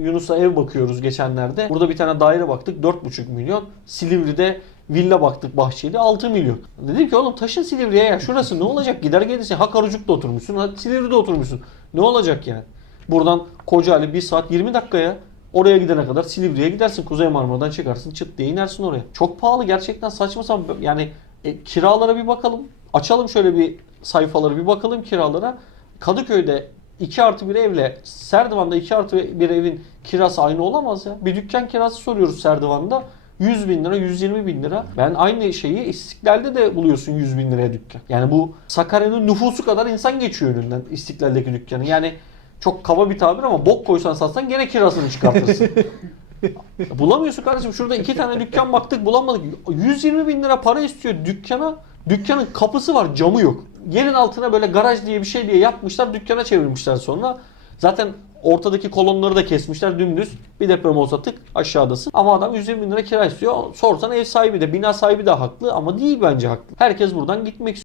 Yunus'a ev bakıyoruz geçenlerde. Burada bir tane daire baktık 4,5 milyon. Silivri'de villa baktık Bahçeli 6 milyon. Dedim ki oğlum taşın Silivri'ye ya. Şurası ne olacak? Gider gelirsin. Ha Karacuk'ta oturmuşsun. Ha Silivri'de oturmuşsun. Ne olacak yani? Buradan Kocaeli 1 saat 20 dakikaya Oraya gidene kadar Silivri'ye gidersin. Kuzey Marmara'dan çıkarsın çıt diye inersin oraya. Çok pahalı gerçekten saçma sapan. Yani e, kiralara bir bakalım. Açalım şöyle bir sayfaları bir bakalım kiralara. Kadıköy'de 2 artı bir evle Serdivan'da 2 artı bir evin kirası aynı olamaz ya. Bir dükkan kirası soruyoruz Serdivan'da. 100 bin lira, 120 bin lira. Ben aynı şeyi İstiklal'de de buluyorsun 100 bin liraya dükkan. Yani bu Sakarya'nın nüfusu kadar insan geçiyor önünden İstiklal'deki dükkanın. Yani çok kaba bir tabir ama bok koysan satsan gene kirasını çıkartırsın. Bulamıyorsun kardeşim. Şurada iki tane dükkan baktık bulamadık. 120 bin lira para istiyor dükkana. Dükkanın kapısı var camı yok. Yerin altına böyle garaj diye bir şey diye yapmışlar. Dükkana çevirmişler sonra. Zaten ortadaki kolonları da kesmişler dümdüz. Bir deprem olsa tık aşağıdasın. Ama adam 120 bin lira kira istiyor. Sorsan ev sahibi de bina sahibi de haklı ama değil bence haklı. Herkes buradan gitmek istiyor.